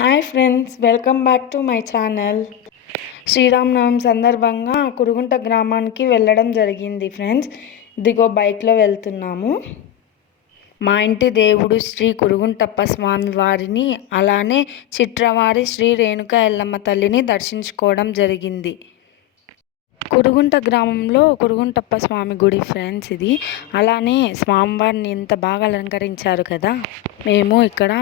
Hi friends, welcome back to my channel. Sriramanavami సందర్భంగా కురుగుంట గ్రామానికి వెళ్ళడం జరిగింది ఫ్రెండ్స్. ఇదిగో బైక్లో వెళ్తున్నాము. మా ఇంటి దేవుడు శ్రీ కురుగుంటప్ప స్వామి వారిని, అలానే చిట్రవారి శ్రీ రేణుకా ఎల్లమ్మ తల్లిని దర్శించుకోవడం జరిగింది. కురుగుంట గ్రామంలో కురుగుంటప్ప స్వామి గుడి ఫ్రెండ్స్ ఇది. అలానే స్వామివారిని ఎంత బాగా అలంకరించారు కదా. మేము ఇక్కడ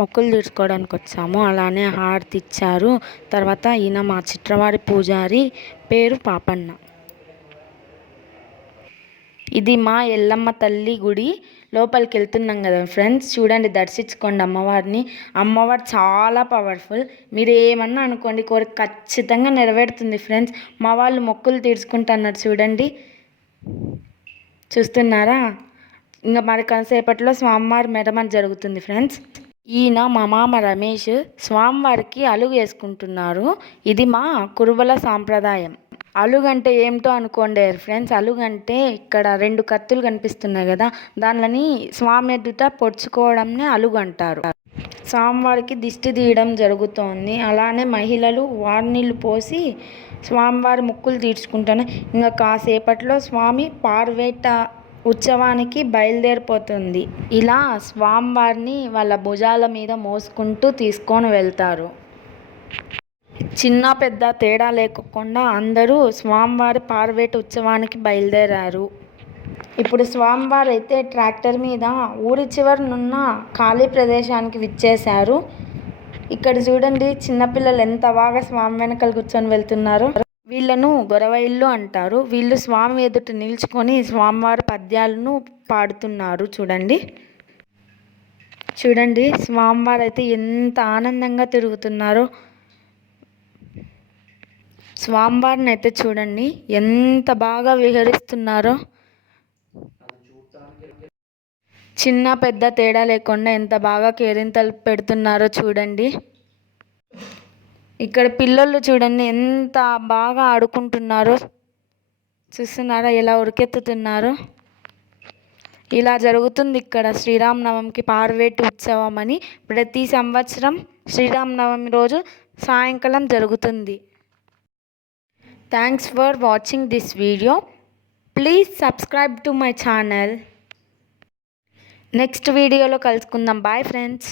మొక్కులు తీర్చుకోవడానికి వచ్చాము. అలానే హారతి ఇచ్చారు. తర్వాత ఈయన మా చిట్రవారి పూజారి, పేరు పాపన్న. ఇది మా ఎల్లమ్మ తల్లి గుడి. లోపలికి వెళ్తున్నాం కదా ఫ్రెండ్స్, చూడండి, దర్శించుకోండి అమ్మవారిని. అమ్మవారు చాలా పవర్ఫుల్. మీరు ఏమన్నా అనుకోండి, కోరిక ఖచ్చితంగా నెరవేరుతుంది ఫ్రెండ్స్. మా వాళ్ళు మొక్కులు తీర్చుకుంటున్నారు చూడండి, చూస్తున్నారా. ఇంకా మరి కాసేపట్లో స్వామివారి మెరమని జరుగుతుంది ఫ్రెండ్స్. ఈయన మా మామ రమేష్ స్వామివారికి అలుగు వేసుకుంటున్నారు. ఇది మా కురుబల సాంప్రదాయం. అలుగంటే ఏమిటో అనుకోండి ఫ్రెండ్స్. అలుగంటే ఇక్కడ 2 కత్తులు కనిపిస్తున్నాయి కదా, దానిని స్వామి ఎదుట పొడుచుకోవడంనే అలుగు అంటారు. స్వామివారికి దిష్టి తీయడం జరుగుతోంది. అలానే మహిళలు వారినీళ్ళు పోసి స్వామివారి ముక్కులు తీర్చుకుంటాను. ఇంకా కాసేపట్లో స్వామి పార్వేట ఉత్సవానికి బయలుదేరిపోతుంది. ఇలా స్వామివారిని వాళ్ళ భుజాల మీద మోసుకుంటూ తీసుకొని వెళ్తారు. చిన్న పెద్ద తేడా లేకుండా అందరూ స్వామివారి పార్వేట ఉత్సవానికి బయలుదేరారు. ఇప్పుడు స్వామివారు అయితే ట్రాక్టర్ మీద ఊరి చివరనున్న ఖాళీ ప్రదేశానికి విచ్చేశారు. ఇక్కడ చూడండి, చిన్నపిల్లలు ఎంత బాగా స్వామి వెనకాల కూర్చొని వెళ్తున్నారు. వీళ్ళను గొరవైళ్ళు అంటారు. వీళ్ళు స్వామి ఎదుట నిల్చుకొని స్వామివారి పద్యాలను పాడుతున్నారు. చూడండి స్వామివారు అయితే ఎంత ఆనందంగా తిరుగుతున్నారో. స్వామివారిని అయితే చూడండి ఎంత బాగా విహరిస్తున్నారో. చిన్న పెద్ద తేడా లేకుండా ఎంత బాగా కేరింతలు పెడుతున్నారో చూడండి. ఇక్కడ పిల్లలు చూడండి ఎంత బాగా ఆడుకుంటున్నారో. చూస్తున్నారా ఎలా ఉరికెత్తుతున్నారో. ఇలా జరుగుతుంది ఇక్కడ శ్రీరామనవమికి పార్వేట ఉత్సవం అని. ప్రతి సంవత్సరం శ్రీరామనవమి రోజు సాయంకాలం జరుగుతుంది. Thanks for watching this video. Please subscribe to my channel. Next వీడియోలో కలుసుకుందాం. Bye friends.